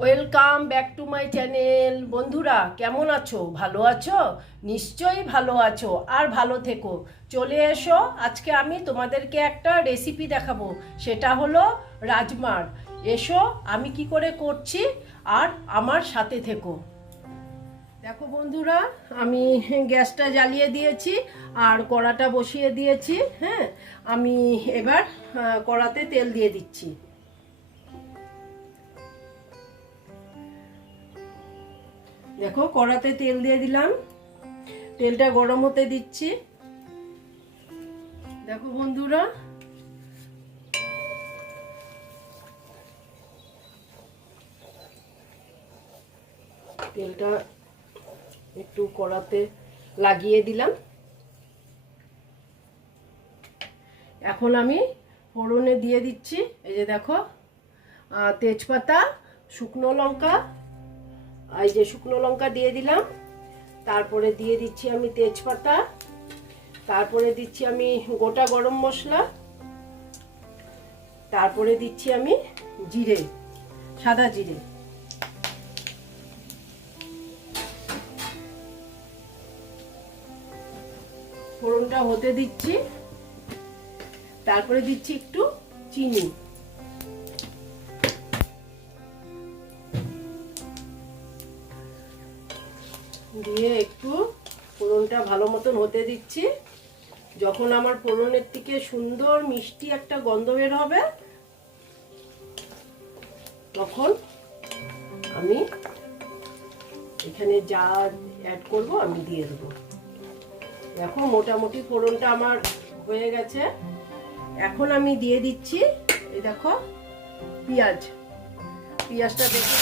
Welcome back to my channel বন্ধুরা, কেমন আছো? ভালো আছো? নিশ্চয়ই ভালো আছো। আর ভালো থেকো। চলে এসো। আজকে আমি তোমাদেরকে একটা রেসিপি দেখাবো। সেটা হলো রাজমার। এসো, আমি কি করে করছি? আর আমার সাথে থেকো। দেখো বন্ধুরা, আমি গ্যাসটা জ্বালিয়ে দিয়েছি আর কড়াটা বসিয়ে দিয়েছি হ্যাঁ? আমি এবার কড়াতে তেল দিয়ে দিচ্ছি। দেখো, কড়াতে তেল দিয়ে দিলাম। তেলটা গরম হতে দিচ্ছি। দেখো বন্ধুরা, তেলটা একটু কড়াতে লাগিয়ে দিলাম। এখন আমি ফোড়নে দিয়ে দিচ্ছি। এই যে দেখো তেজপাতা, শুকনো লঙ্কা এই যে শুকনো লঙ্কা দিয়ে দিলাম। তারপরে দিয়ে দিচ্ছি আমি তেজপাতা। তারপরে দিচ্ছি আমি গোটা গরম মশলা। তারপরে দিচ্ছি আমি জিরে, সাদা জিরে। ফোড়নটা হতে দিচ্ছি। তারপরে দিচ্ছি একটু চিনি। দিয়ে একটু ফোড়নটা ভালো মতন হতে দিচ্ছি। যখন আমার ফোড়নের থেকে সুন্দর মিষ্টি একটা গন্ধ বের হবে, তখন আমি এখানে যা অ্যাড করব আমি দিয়ে দেবো। দেখো মোটামুটি ফোড়নটা আমার হয়ে গেছে। এখন আমি দিয়ে দিচ্ছি, এই দেখো, পেঁয়াজ। পেঁয়াজটা দেখে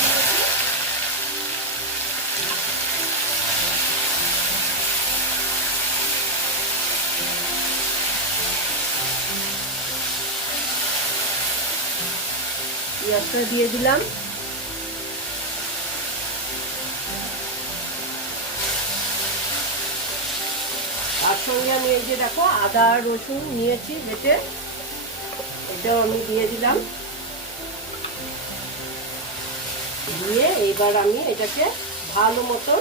পেঁয়াজটা দিয়ে দিলাম। তার সঙ্গে আমি এই যে দেখো আদা, রসুন নিয়েছি বেটে। এটাও আমি দিয়ে দিলাম। দিয়ে এইবার আমি এটাকে ভালো মতো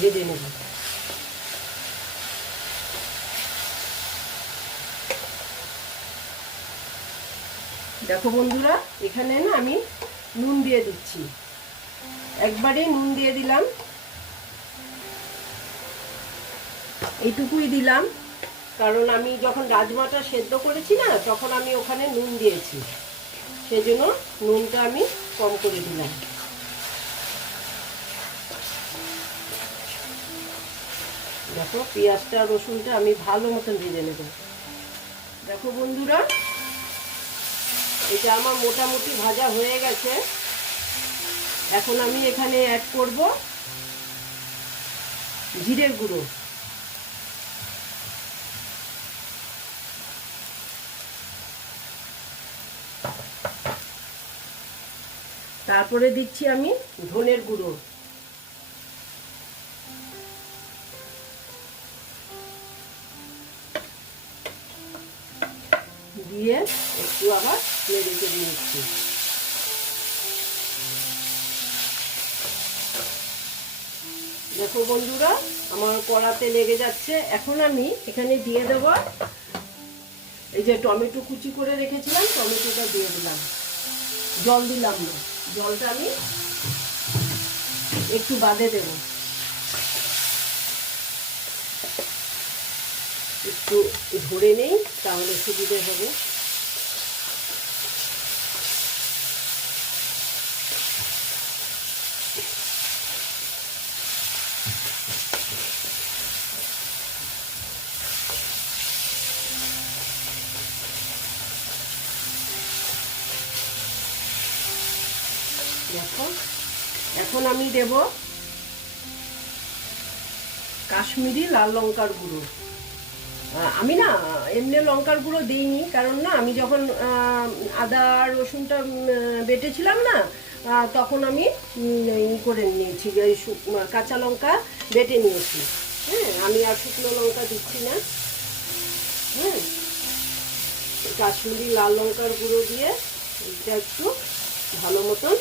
ভেজে নেব। দেখো বন্ধুরা, এখানে না আমি নুন দিয়ে দিচ্ছি। একবারে নুন দিয়ে দিলাম। এইটুকুই দিলাম। কারণ আমি যখন রাজমাটা সেদ্ধ করেছি না, তখন আমি ওখানে নুন দিয়েছি। সেজন্য নুনটা আমি কম করে দিলাম। দেখো, পেঁয়াজটা, রসুনটা আমি ভালো মতন ভেজে নেব। দেখো বন্ধুরা এটা আমার মোটামুটি ভাজা হয়ে গেছে। এখন আমি এখানে অ্যাড করব জিরের গুঁড়ো। তারপরে দিচ্ছি আমি ধনের গুঁড়ো। দিয়ে একটু আবার নেড়ে চেড়ে নিচ্ছি। দেখো বন্ধুরা, আমার কড়াতে লেগে যাচ্ছে। এখন আমি এখানে দিয়ে দেব এই যে টমেটো কুচি করে রেখেছিলাম, টমেটোটা দিয়ে দিলাম। জল দিলাম না, জলটা আমি একটু বাদে দেব। একটু ধরে নেই তাহলে সুবিধে হবে। দেখো এখন আমি দেব কাশ্মীরি লাল লঙ্কার গুঁড়ো। আমি না, এমনি লঙ্কার গুঁড়ো দিইনি, কারণ না, আমি যখন আদা, রসুনটা বেটেছিলাম না তখন আমি ই করে নিয়েছি যে কাঁচা লঙ্কা বেটে নিয়েছি। হ্যাঁ আমি আর শুকনো লঙ্কা দিচ্ছি না। হ্যাঁ কাশ্মীরি লাল লঙ্কার গুঁড়ো দিয়ে এটা একটু ভালো মতন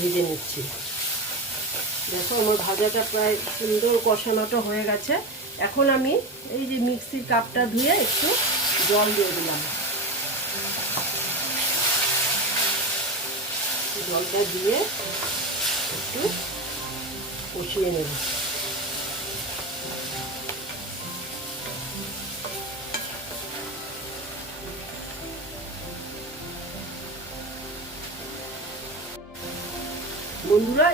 ভেজে নিচ্ছি। দেখো, আমার ভাজাটা প্রায় সুন্দর কষানোটা হয়ে গেছে। এখন আমি এই যে মিক্সির কাপটা ধুয়ে একটু জল দিয়ে দিলাম। জলটা দিয়ে একটু কষিয়ে নেব। বন্ধুরা,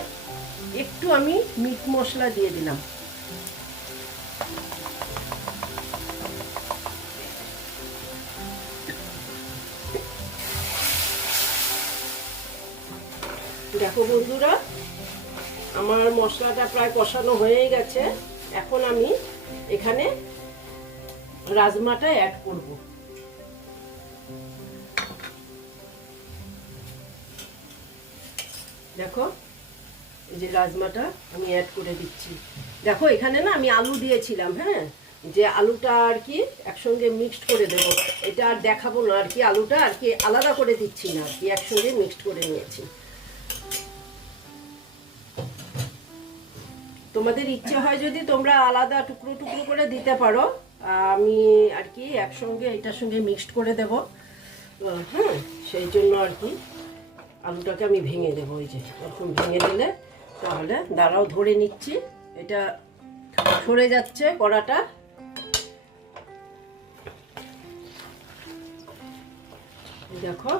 একটু আমি মিট মশলা দিয়ে দিলাম। দেখো বন্ধুরা, আমার মশলাটা প্রায় কষানো হয়ে গেছে। এখন আমি এখানে রাজমাটা অ্যাড করব। দেখো, এই যে রাজমাটা আমি অ্যাড করে দিচ্ছি। দেখো, এখানে না আমি আলু দিয়েছিলাম হ্যাঁ? যে আলুটা আর কি একসঙ্গে মিক্সড করে দেবো। এটা আর দেখাবো না আর কি আলুটা, আর কি আলাদা করে দিচ্ছি না, আর কি একসঙ্গে মিক্সড করে নিয়েছি। তোমাদের ইচ্ছে হয় যদি তোমরা আলাদা টুকরো টুকরো করে দিতে পারো, আমি আর কি একসঙ্গে এটার সঙ্গে মিক্সড করে দেব। হ্যাঁ সেই জন্য আর কি আলুটাকে আমি ভেঙে দেবো, ওই যে এরকম ভেঙে দিলে তাহলে দাঁড়াও, ধরে নিচ্ছি। এটা সরে যাচ্ছে কড়াটা। দেখো,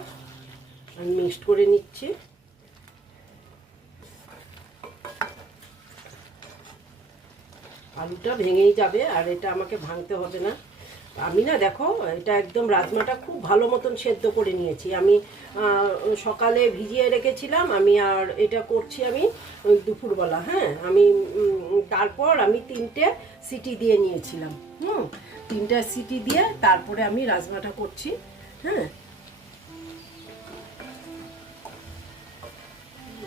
আমি মিক্সড করে নিচ্ছি। আলুটা ভেঙেই যাবে আর এটা আমাকে ভাঙতে হবে না। আমি না দেখো, এটা একদম রাজমাটা খুব ভালো মতন সেদ্ধ করে নিয়েছি। আমি সকালে ভিজিয়ে রেখেছিলাম, আমি আর এটা করছি আমি দুপুরবেলা হ্যাঁ? আমি তারপর আমি তিনটে সিটি দিয়ে নিয়েছিলাম, হুম? তিনটে সিটি দিয়ে তারপরে আমি রাজমাটা করছি হ্যাঁ?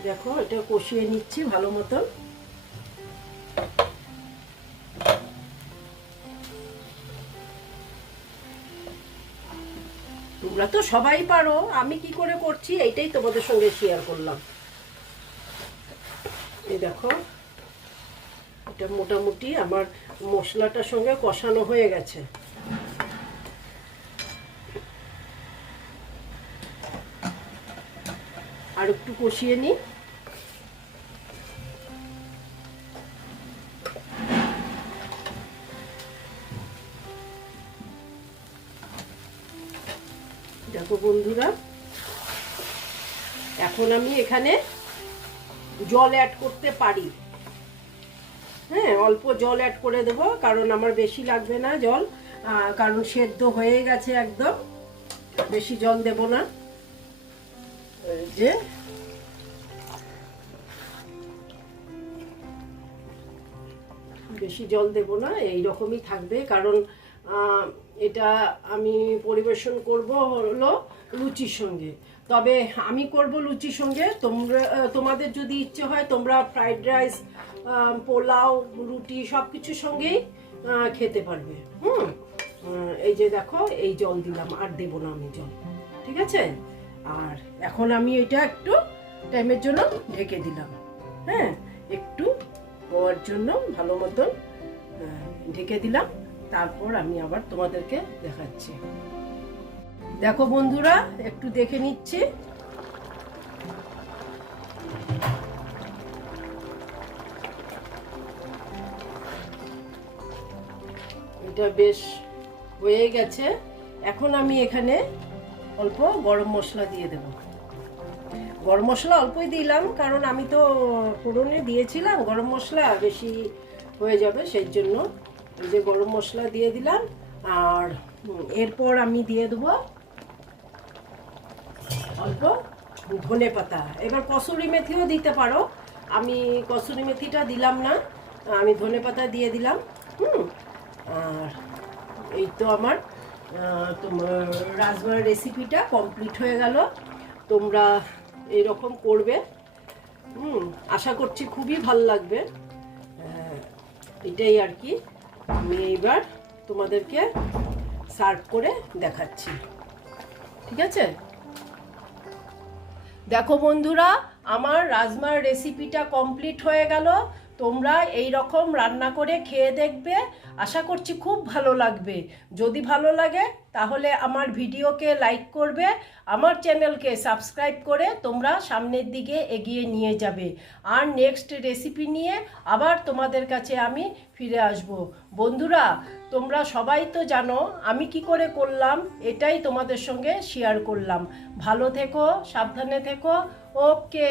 দেখো, এটা কষিয়ে নিচ্ছি ভালো মতন। তোমরা তো সবাই পারো, আমি কি করে করছি এইটাই তোমাদের সঙ্গে শেয়ার করলাম। এই দেখো, এটা মোটামুটি আমার মশলাটার সঙ্গে কষানো হয়ে গেছে। আর একটু কষিয়ে নিই। দেখো বন্ধুরা, এখন আমি এখানে জল অ্যাড করতে পারি। হ্যাঁ অল্প জল অ্যাড করে দেবো, কারণ আমার বেশি লাগবে না জল কারণ সেদ্ধ হয়ে গেছে একদম, বেশি জল দেব না। যে, বেশি জল দেব না এই রকমই থাকবে, কারণ এটা আমি পরিবেশন করব হলো লুচির সঙ্গে। তবে আমি করব লুচির সঙ্গে। তোমরা, তোমাদের যদি ইচ্ছে হয়, তোমরা ফ্রাইড রাইস পোলাও, রুটি সব কিছুর সঙ্গেই খেতে পারবে। হুম? এই যে দেখো, এই জল দিলাম, আর দেব না আমি জল। ঠিক আছে? আর এখন আমি এটা একটু টাইমের জন্য ঢেকে দিলাম। হ্যাঁ? একটু হওয়ার জন্য ভালো মতন ঢেকে দিলাম। তারপর আমি আবার তোমাদেরকে দেখাচ্ছি। দেখো বন্ধুরা, একটু দেখে নিচ্ছি। এটা বেশ হয়ে গেছে। এখন আমি এখানে অল্প গরম মশলা দিয়ে দেব। গরম মশলা অল্পই দিলাম, কারণ আমি তো ফোড়নে দিয়েছিলাম, গরম মশলা বেশি হয়ে যাবে, সেই জন্য এই যে গরম মশলা দিয়ে দিলাম, আর এরপর আমি দিয়ে দেবো অল্প ধনে পাতা। এবার কসুরি মেথিও দিতে পারো। আমি কসুরি মেথিটা দিলাম না, আমি ধনে পাতা দিয়ে দিলাম, হুম? আর এই তো আমার তোমার রাজমার রেসিপিটা কমপ্লিট হয়ে গেল। তোমরা এরকম করবে, হুম? আশা করছি খুবই ভালো লাগবে। এটাই আর কি। আমি এইবার তোমাদেরকে সার্ভ করে দেখাচ্ছি। ঠিক আছে? দেখো বন্ধুরা, আমার রাজমার রেসিপিটা কমপ্লিট হয়ে গেল। তোমরা এই রকম রান্না করে খেয়ে দেখবে। আশা করছি খুব ভালো লাগবে। যদি ভালো লাগে, তাহলে আমার ভিডিওকে লাইক করবে, আমার চ্যানেলকে সাবস্ক্রাইব করে তোমরা সামনের দিকে এগিয়ে নিয়ে যাবে। আর নেক্সট রেসিপি নিয়ে আবার তোমাদের কাছে আমি ফিরে আসব। বন্ধুরা, তোমরা সবাই তো জানো, আমি কি করে করলাম, এটাই তোমাদের সঙ্গে শেয়ার করলাম। ভালো থেকো, সাবধানে থেকো, ওকে।